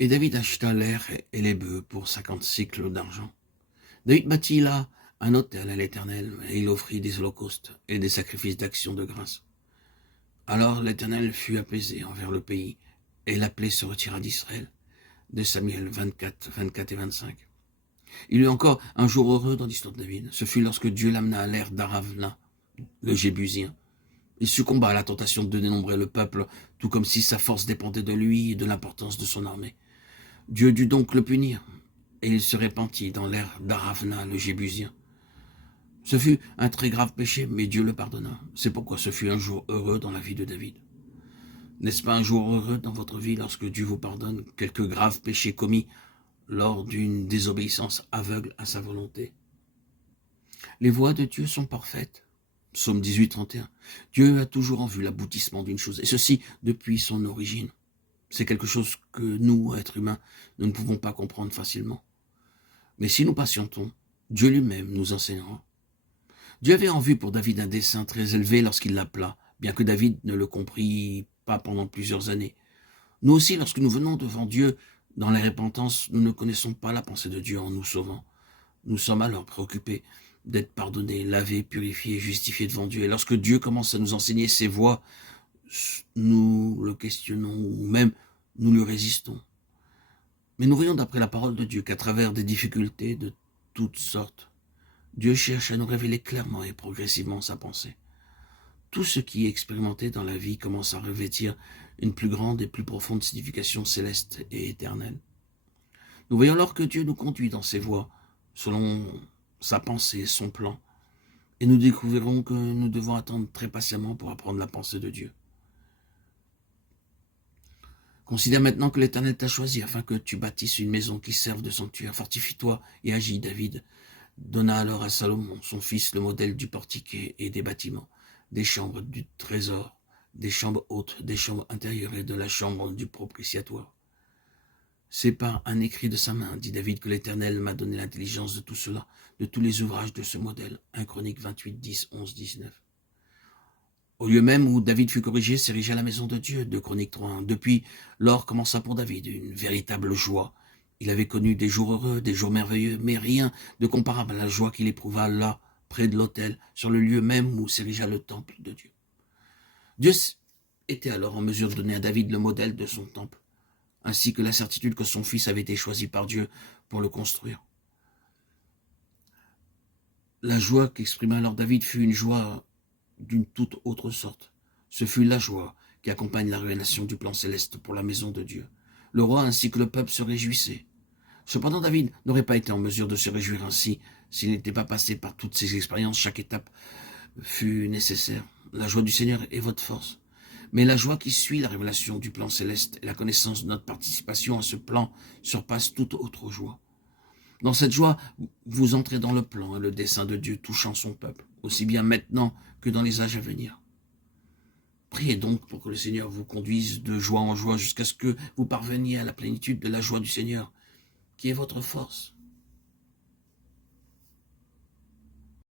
Et David acheta l'air et les bœufs pour 50 cycles d'argent. David bâtit là un autel à l'Éternel, et il offrit des holocaustes et des sacrifices d'action de grâce. Alors l'Éternel fut apaisé envers le pays, et la plaie se retira d'Israël. De Samuel 24, 24 et 25. Il y eut encore un jour heureux dans l'histoire de David. Ce fut lorsque Dieu l'amena à l'ère d'Aravna, le Jébusien. Il succomba à la tentation de dénombrer le peuple, tout comme si sa force dépendait de lui et de l'importance de son armée. Dieu dut donc le punir, et il se répandit dans l'ère d'Aravna, le Jébusien. Ce fut un très grave péché, mais Dieu le pardonna. C'est pourquoi ce fut un jour heureux dans la vie de David. N'est-ce pas un jour heureux dans votre vie lorsque Dieu vous pardonne quelques graves péchés commis lors d'une désobéissance aveugle à sa volonté? Les voies de Dieu sont parfaites. Psaume 18, 31. Dieu a toujours en vue l'aboutissement d'une chose, et ceci depuis son origine. C'est quelque chose que nous, êtres humains, nous ne pouvons pas comprendre facilement. Mais si nous patientons, Dieu lui-même nous enseignera. Dieu avait en vue pour David un dessein très élevé lorsqu'il l'appela, bien que David ne le comprit pas pendant plusieurs années. Nous aussi, lorsque nous venons devant Dieu, dans la repentance, nous ne connaissons pas la pensée de Dieu en nous sauvant. Nous sommes alors préoccupés d'être pardonnés, lavés, purifiés, justifiés devant Dieu. Et lorsque Dieu commence à nous enseigner ses voies, nous le questionnons ou même nous lui résistons. Mais nous voyons d'après la parole de Dieu qu'à travers des difficultés de toutes sortes, Dieu cherche à nous révéler clairement et progressivement sa pensée. Tout ce qui est expérimenté dans la vie commence à revêtir une plus grande et plus profonde signification céleste et éternelle. Nous voyons alors que Dieu nous conduit dans ses voies, selon sa pensée, son plan, et nous découvrirons que nous devons attendre très patiemment pour apprendre la pensée de Dieu. Considère maintenant que l'Éternel t'a choisi afin que tu bâtisses une maison qui serve de sanctuaire. Fortifie-toi et agis. David donna alors à Salomon, son fils, le modèle du portique et des bâtiments, des chambres du trésor, des chambres hautes, des chambres intérieures et de la chambre du propitiatoire. C'est par un écrit de sa main, dit David, que l'Éternel m'a donné l'intelligence de tout cela, de tous les ouvrages de ce modèle. 1 Chroniques 28, 10, 11, 19. Au lieu même où David fut corrigé, s'érigeait la maison de Dieu, 2 Chroniques 3.1. Depuis, lors commença pour David une véritable joie. Il avait connu des jours heureux, des jours merveilleux, mais rien de comparable à la joie qu'il éprouva là, près de l'autel, sur le lieu même où s'érigea le temple de Dieu. Dieu était alors en mesure de donner à David le modèle de son temple, ainsi que la certitude que son fils avait été choisi par Dieu pour le construire. La joie qu'exprima alors David fut une joie d'une toute autre sorte. Ce fut la joie qui accompagne la révélation du plan céleste pour la maison de Dieu. Le roi ainsi que le peuple se réjouissaient. Cependant, David n'aurait pas été en mesure de se réjouir ainsi s'il n'était pas passé par toutes ces expériences. Chaque étape fut nécessaire. La joie du Seigneur est votre force. Mais la joie qui suit la révélation du plan céleste et la connaissance de notre participation à ce plan surpasse toute autre joie. Dans cette joie, vous entrez dans le plan et le dessein de Dieu touchant son peuple, aussi bien maintenant que dans les âges à venir. Priez donc pour que le Seigneur vous conduise de joie en joie jusqu'à ce que vous parveniez à la plénitude de la joie du Seigneur, qui est votre force.